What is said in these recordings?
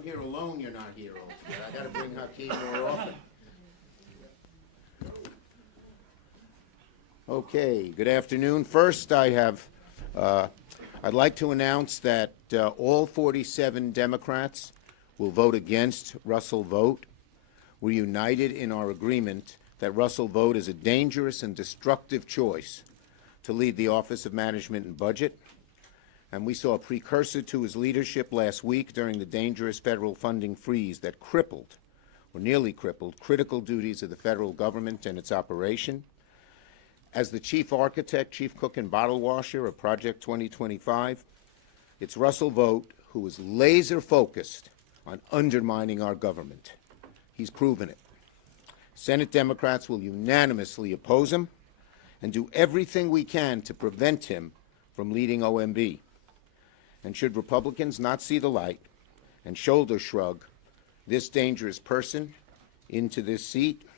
I'm here alone, you're not here altogether. I got to bring Hakeem more often. Okay, good afternoon. First, I'd like to announce that all 47 Democrats will vote against Russell Vogt. We're united in our agreement that Russell Vogt is a dangerous and destructive choice to lead the Office of Management and Budget. And we saw a precursor to his leadership last week during the dangerous federal funding freeze that crippled, or nearly crippled, critical duties of the federal government and its operation. As the chief architect, chief cook, and bottle washer of Project 2025, it's Russell Vogt who is laser focused on undermining our government. He's proven it. Senate Democrats will unanimously oppose him and do everything we can to prevent him from leading OMB. And should Republicans not see the light and shoulder shrug this dangerous person into this seat,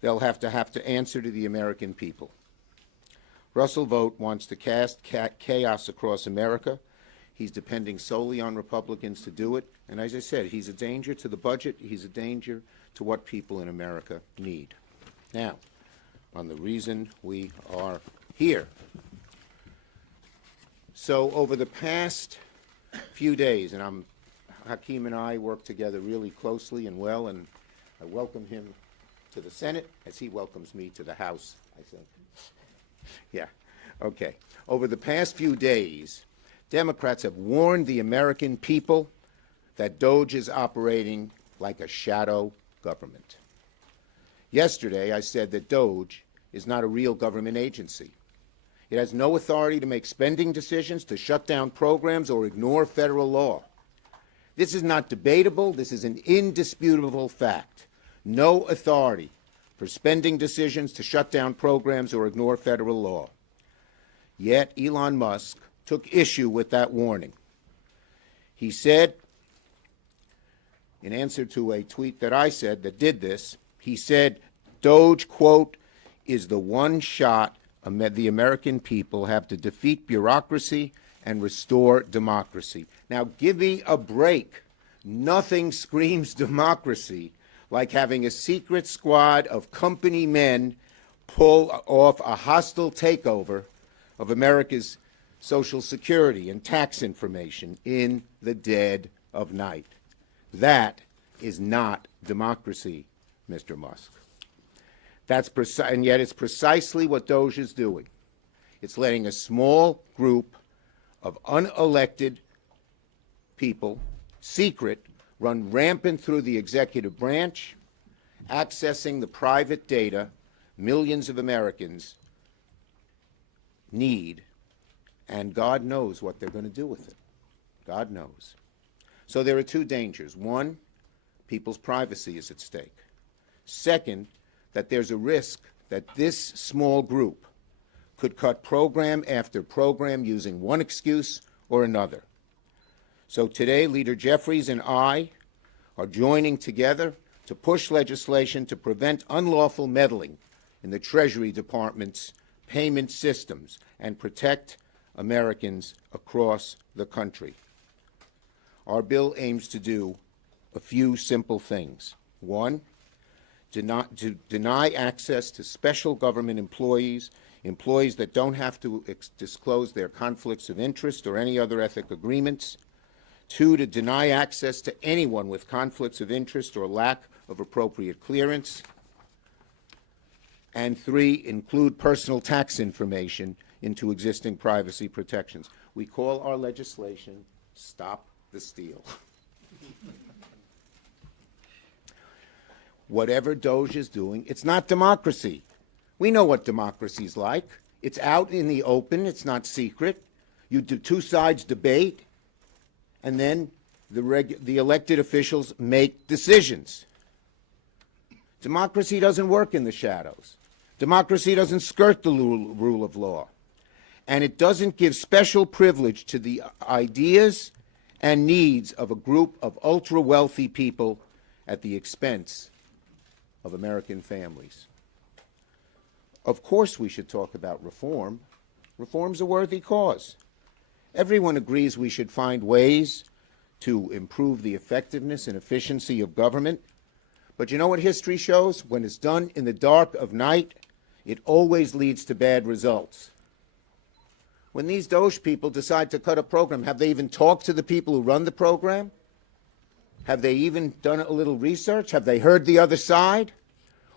they'll have to answer to the American people. Russell Vogt wants to cast chaos across America. He's depending solely on Republicans to do it. And as I said, he's a danger to the budget. He's a danger to what people in America need. Now, on the reason we are here. So over the past few days, and Hakeem and I work together really closely and well, and I welcome him to the Senate as he welcomes me to the House, I think. Yeah, okay. Over the past few days, Democrats have warned the American people that DOJ is operating like a shadow government. Yesterday, I said that DOJ is not a real government agency. It has no authority to make spending decisions, to shut down programs, or ignore federal law. This is not debatable. This is an indisputable fact. No authority for spending decisions, to shut down programs, or ignore federal law. Yet Elon Musk took issue with that warning. He said, in answer to a tweet that I said that did this, he said, DOJ, quote, is the one shot the American people have to defeat bureaucracy and restore democracy. Now, give me a break. Nothing screams democracy like having a secret squad of company men pull off a hostile takeover of America's Social Security and tax information in the dead of night. That is not democracy, Mr. Musk. And yet it's precisely what DOJ is doing. It's letting a small group of unelected people, secret, run rampant through the executive branch, accessing the private data millions of Americans need, and God knows what they're going to do with it. God knows. So there are two dangers. One, people's privacy is at stake. Second, that there's a risk that this small group could cut program after program using one excuse or another. So today, Leader Jeffries and I are joining together to push legislation to prevent unlawful meddling in the Treasury Department's payment systems and protect Americans across the country. Our bill aims to do a few simple things. One, to deny access to special government employees that don't have to disclose their conflicts of interest or any other ethic agreements. Two, to deny access to anyone with conflicts of interest or lack of appropriate clearance. And three, include personal tax information into existing privacy protections. We call our legislation Stop the Steal. Whatever DOJ is doing, it's not democracy. We know what democracy's like. It's out in the open. It's not secret. You do two sides debate, and then the elected officials make decisions. Democracy doesn't work in the shadows. Democracy doesn't skirt the rule of law. And it doesn't give special privilege to the ideas and needs of a group of ultra-wealthy people at the expense of American families. Of course we should talk about reform. Reform's a worthy cause. Everyone agrees we should find ways to improve the effectiveness and efficiency of government. But you know what history shows? When it's done in the dark of night, it always leads to bad results. When these Doge people decide to cut a program, have they even talked to the people who run the program? Have they even done a little research? Have they heard the other side?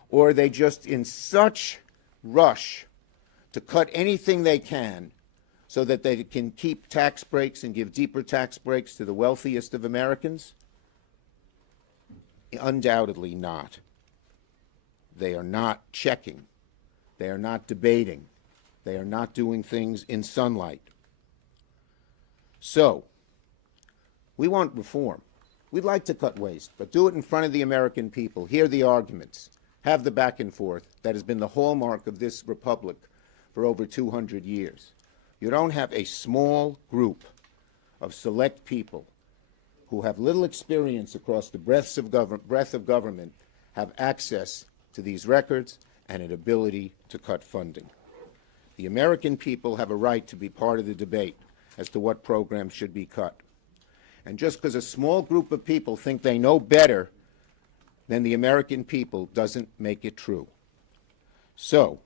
Or are they just in such rush to cut anything they can so that they can keep tax breaks and give deeper tax breaks to the wealthiest of Americans? Undoubtedly not. They are not checking. They are not debating. They are not doing things in sunlight. So, we want reform. We'd like to cut waste, but do it in front of the American people. Hear the arguments. Have the back and forth that has been the hallmark of this republic for over 200 years. You don't have a small group of select people who have little experience across the breadth of government have access to these records and an ability to cut funding. The American people have a right to be part of the debate as to what programs should be cut. And just because a small group of people think they know better than the American people doesn't make it true. So,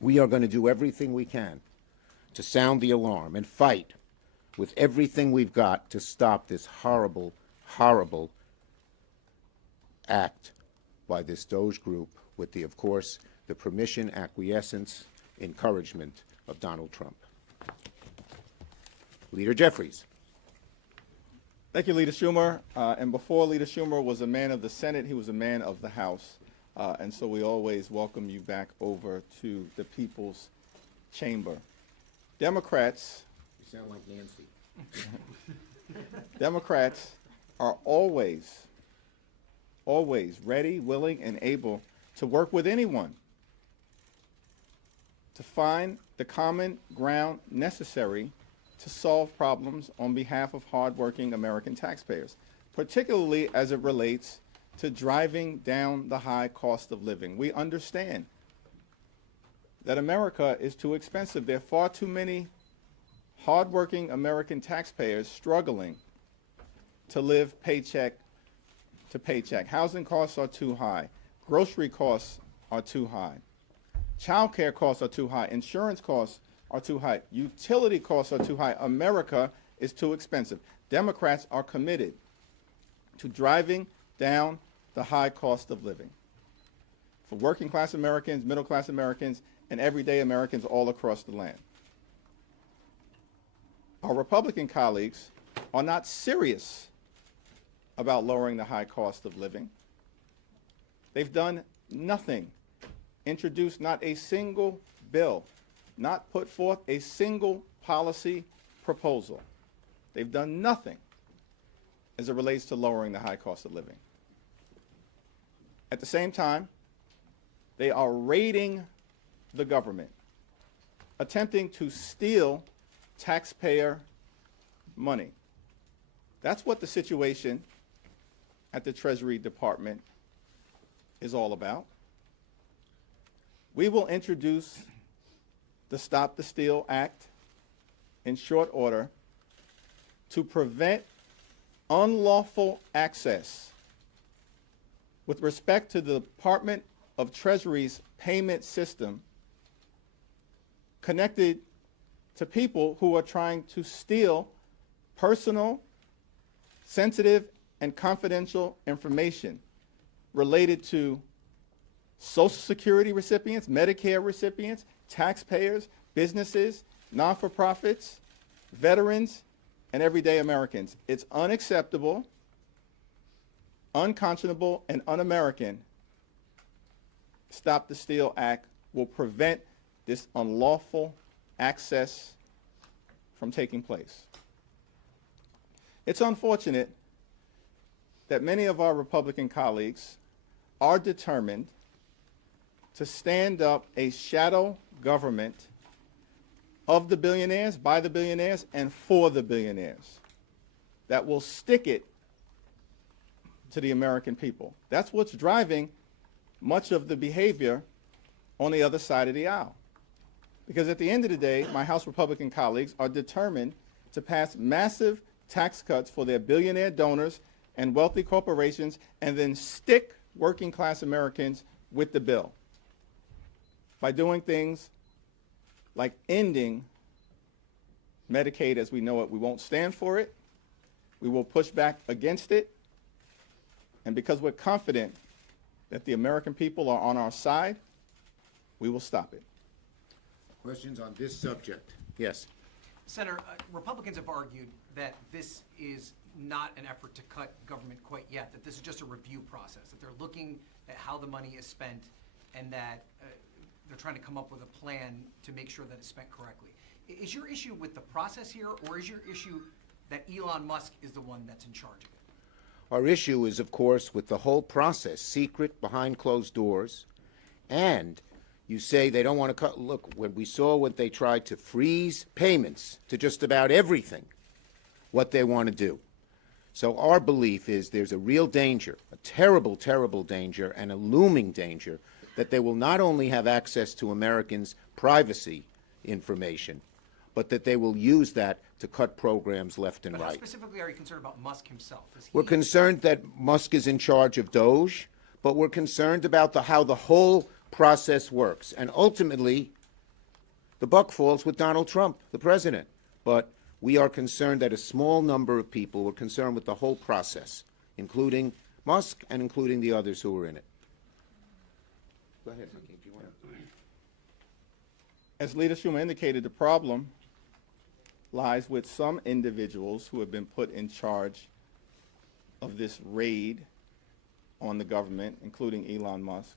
we are going to do everything we can to sound the alarm and fight with everything we've got to stop this horrible, horrible act by this Doge group with the, of course, the permission, acquiescence, encouragement of Donald Trump. Leader Jeffries. Thank you, Leader Schumer. And before Leader Schumer was a man of the Senate, he was a man of the House. And so we always welcome you back over to the People's Chamber. Democrats, You sound like Nancy. Democrats are always ready, willing, and able to work with anyone to find the common ground necessary to solve problems on behalf of hardworking American taxpayers, particularly as it relates to driving down the high cost of living. We understand that America is too expensive. There are far too many hardworking American taxpayers struggling to live paycheck to paycheck. Housing costs are too high. Grocery costs are too high. Child care costs are too high. Insurance costs are too high. Utility costs are too high. America is too expensive. Democrats are committed to driving down the high cost of living for working class Americans, middle class Americans, and everyday Americans all across the land. Our Republican colleagues are not serious about lowering the high cost of living. They've done nothing, introduced not a single bill, not put forth a single policy proposal. They've done nothing as it relates to lowering the high cost of living. At the same time, they are raiding the government, attempting to steal taxpayer money. That's what the situation at the Treasury Department is all about. We will introduce the Stop the Steal Act in short order to prevent unlawful access with respect to the Department of Treasury's payment system connected to people who are trying to steal personal, sensitive, and confidential information related to Social Security recipients, Medicare recipients, taxpayers, businesses, non-for-profits, veterans, and everyday Americans. It's unacceptable, unconscionable, and un-American. Stop the Steal Act will prevent this unlawful access from taking place. It's unfortunate that many of our Republican colleagues are determined to stand up a shadow government of the billionaires, by the billionaires, and for the billionaires that will stick it to the American people. That's what's driving much of the behavior on the other side of the aisle. Because at the end of the day, my House Republican colleagues are determined to pass massive tax cuts for their billionaire donors and wealthy corporations, and then stick working class Americans with the bill by doing things like ending Medicaid as we know it. We won't stand for it. We will push back against it. And because we're confident that the American people are on our side, we will stop it. Questions on this subject? Yes. Senator, Republicans have argued that this is not an effort to cut government quite yet, that this is just a review process, that they're looking at how the money is spent and that they're trying to come up with a plan to make sure that it's spent correctly. Is your issue with the process here, or is your issue that Elon Musk is the one that's in charge of it? Our issue is, of course, with the whole process, secret, behind closed doors, and you say they don't want to cut. Look, when we saw what they tried to freeze payments to just about everything, what they want to do. So our belief is there's a real danger, a terrible, terrible danger, and a looming danger that they will not only have access to Americans' privacy information, but that they will use that to cut programs left and But how right. specifically are you concerned about Musk himself? We're concerned that Musk is in charge of Doge, but we're concerned about how the whole process works. And ultimately, the buck falls with Donald Trump, the president. But we are concerned that a small number of people were concerned with the whole process, including Musk and including the others who were in it. Go ahead, Hakeem, do you want to? As Leader Schumer indicated, the problem lies with some individuals who have been put in charge of this raid on the government, including Elon Musk.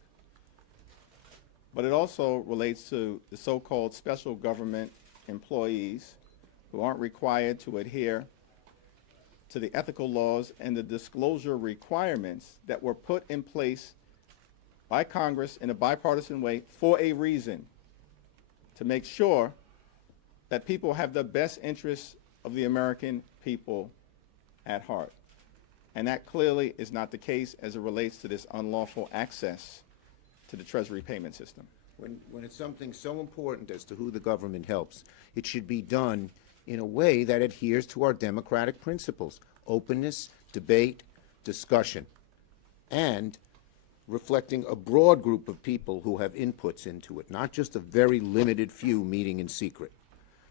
But it also relates to the so-called special government employees who aren't required to adhere to the ethical laws and the disclosure requirements that were put in place by Congress in a bipartisan way for a reason, to make sure that people have the best interests of the American people at heart. And that clearly is not the case as it relates to this unlawful access to the Treasury payment system. When it's something so important as to who the government helps, it should be done in a way that adheres to our democratic principles: openness, debate, discussion, and reflecting a broad group of people who have inputs into it, not just a very limited few meeting in secret.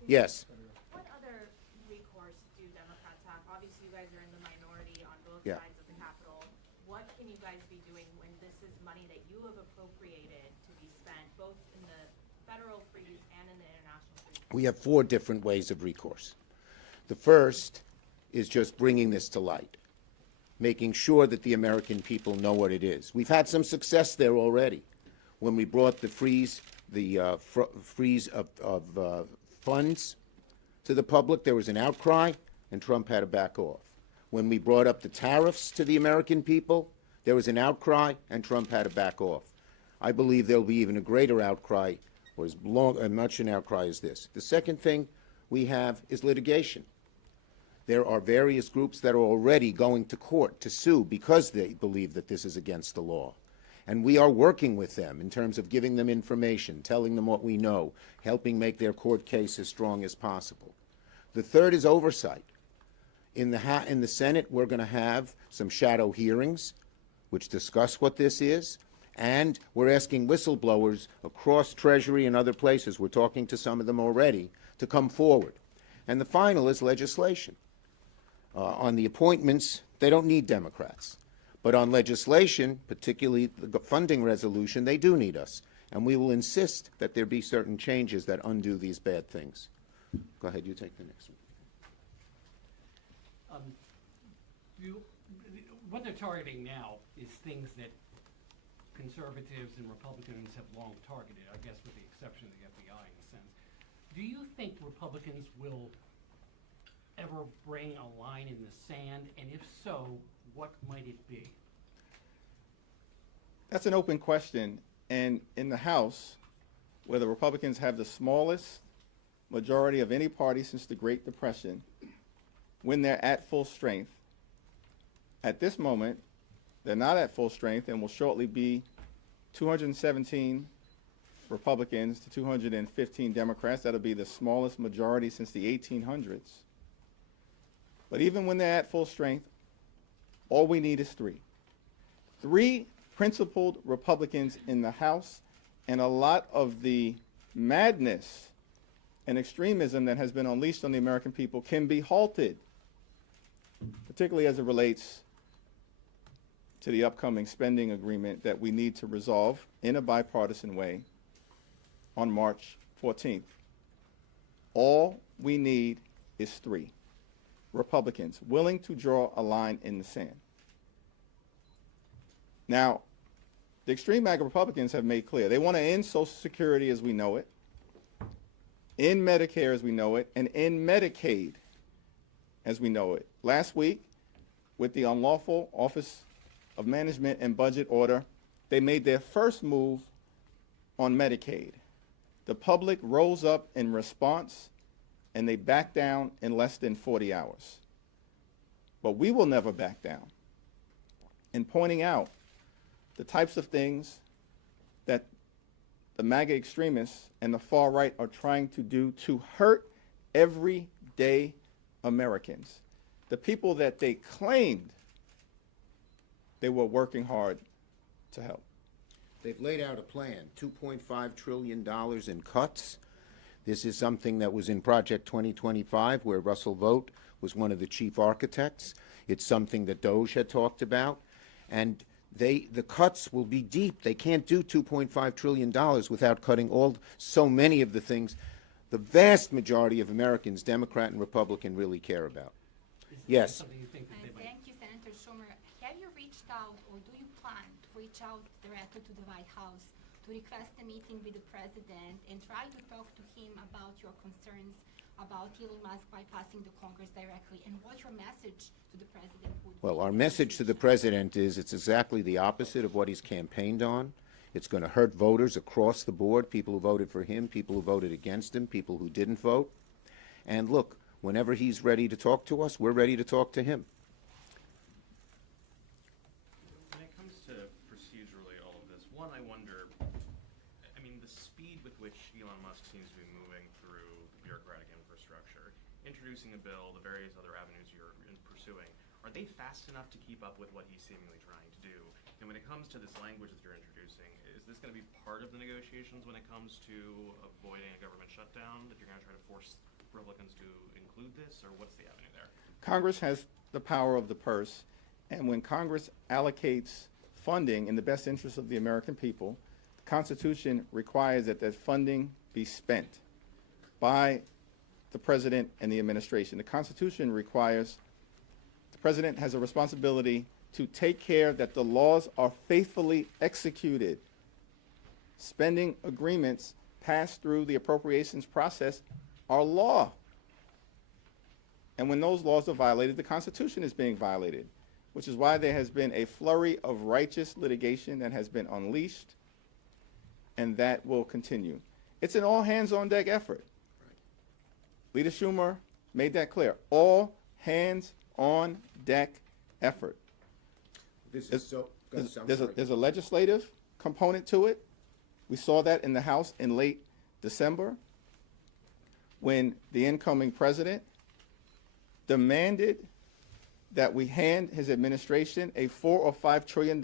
Yes. What other recourse do Democrats have? Obviously, you guys are in the minority on both Yeah. sides of the Capitol. What can you guys be doing when this is money that you have appropriated to be spent, both in the federal freeze and in the international freeze? We have 4 different ways of recourse. The first is just bringing this to light, making sure that the American people know what it is. We've had some success there already. When we brought the freeze of funds to the public, there was an outcry, and Trump had to back off. When we brought up the tariffs to the American people, there was an outcry, and Trump had to back off. I believe there'll be even a greater outcry, or as much an outcry as this. The second thing we have is litigation. There are various groups that are already going to court to sue because they believe that this is against the law. And we are working with them in terms of giving them information, telling them what we know, helping make their court case as strong as possible. The third is oversight. In the Senate, we're going to have some shadow hearings which discuss what this is, and we're asking whistleblowers across Treasury and other places, we're talking to some of them already, to come forward. And the final is legislation. On the appointments, they don't need Democrats. But on legislation, particularly the funding resolution, they do need us. And we will insist that there be certain changes that undo these bad things. Go ahead, you take the next one. What they're targeting now is things that conservatives and Republicans have long targeted, I guess with the exception of the FBI in a sense. Do you think Republicans will ever bring a line in the sand? And if so, what might it be? That's an open question. And in the House, where the Republicans have the smallest majority of any party since the Great Depression, when they're at full strength, at this moment, they're not at full strength and will shortly be 217 Republicans to 215 Democrats. That'll be the smallest majority since the 1800s. But even when they're at full strength, all we need is three. Three principled Republicans in the House, and a lot of the madness and extremism that has been unleashed on the American people can be halted, particularly as it relates to the upcoming spending agreement that we need to resolve in a bipartisan way on March 14th. All we need is three Republicans willing to draw a line in the sand. Now, the extreme MAGA Republicans have made clear they want to end Social Security as we know it, end Medicare as we know it, and end Medicaid as we know it. Last week, with the unlawful Office of Management and Budget order, they made their first move on Medicaid. The public rose up in response, and they backed down in less than 40 hours. But we will never back down in pointing out the types of things that the MAGA extremists and the far right are trying to do to hurt everyday Americans, the people that they claimed they were working hard to help. They've laid out a plan, $2.5 trillion in cuts. This is something that was in Project 2025, where Russell Vought was one of the chief architects. It's something that Doge had talked about. And the cuts will be deep. They can't do $2.5 trillion without cutting so many of the things the vast majority of Americans, Democrat and Republican, really care about. Is that Yes. something you think that they might? Thank you, Senator Schumer. Have you reached out, or do you plan to reach out directly to the White House to request a meeting with the president and try to talk to him about your concerns about Elon Musk bypassing the Congress directly, and what your message to the president would be? Well, our message to the president is it's exactly the opposite of what he's campaigned on. It's going to hurt voters across the board, people who voted for him, people who voted against him, people who didn't vote. And look, whenever he's ready to talk to us, we're ready to talk to him. When it comes to procedurally all of this, one, I wonder, I mean, the speed with which Elon Musk seems to be moving through the bureaucratic infrastructure, introducing a bill, the various other avenues you're pursuing, are they fast enough to keep up with what he's seemingly trying to do? And when it comes to this language that you're introducing, is this going to be part of the negotiations when it comes to avoiding a government shutdown, that you're going to try to force Republicans to include this, or what's the avenue there? Congress has the power of the purse, and when Congress allocates funding in the best interest of the American people, the Constitution requires that that funding be spent by the president and the administration. The Constitution requires the president has a responsibility to take care that the laws are faithfully executed. Spending agreements passed through the appropriations process are law. And when those laws are violated, the Constitution is being violated, which is why there has been a flurry of righteous litigation that has been unleashed, and that will continue. It's an all-hands-on-deck effort. Leader Schumer made that clear. All-hands-on-deck effort. This is so. I'm sorry. There's a legislative component to it. We saw that in the House in late December when the incoming president demanded that we hand his administration a $4 or $5 trillion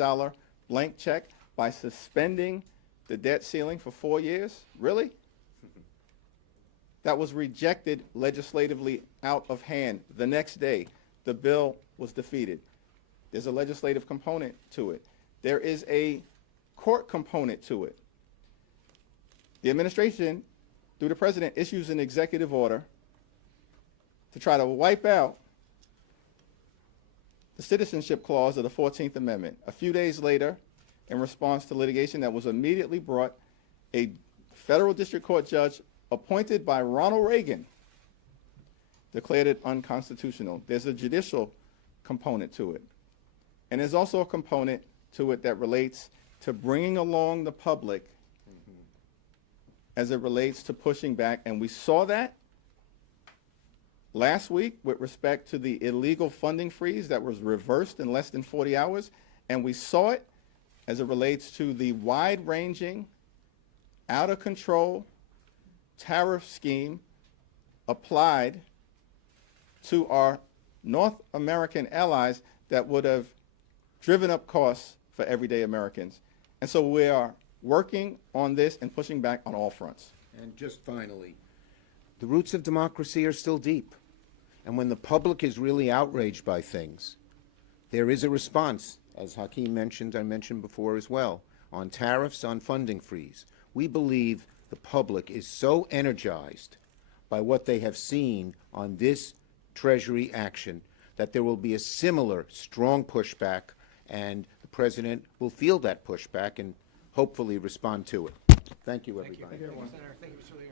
blank check by suspending the debt ceiling for 4 years. Really? That was rejected legislatively out of hand. The next day, the bill was defeated. There's a legislative component to it. There is a court component to it. The administration, through the president, issues an executive order to try to wipe out the citizenship clause of the 14th Amendment. A few days later, in response to litigation that was immediately brought, a federal district court judge appointed by Ronald Reagan declared it unconstitutional. There's a judicial component to it. And there's also a component to it that relates to bringing along the public as it relates to pushing back. And we saw that last week with respect to the illegal funding freeze that was reversed in less than 40 hours. And we saw it as it relates to the wide-ranging, out-of-control tariff scheme applied to our North American allies that would have driven up costs for everyday Americans. And so we are working on this and pushing back on all fronts. And just finally, the roots of democracy are still deep. And when the public is really outraged by things, there is a response, as Hakeem mentioned, I mentioned before as well, on tariffs, on funding freeze. We believe the public is so energized by what they have seen on this Treasury action that there will be a similar strong pushback, and the President will feel that pushback and hopefully respond to it. Thank you, everybody. Thank you, Senator. Thank you, Mr. Leader.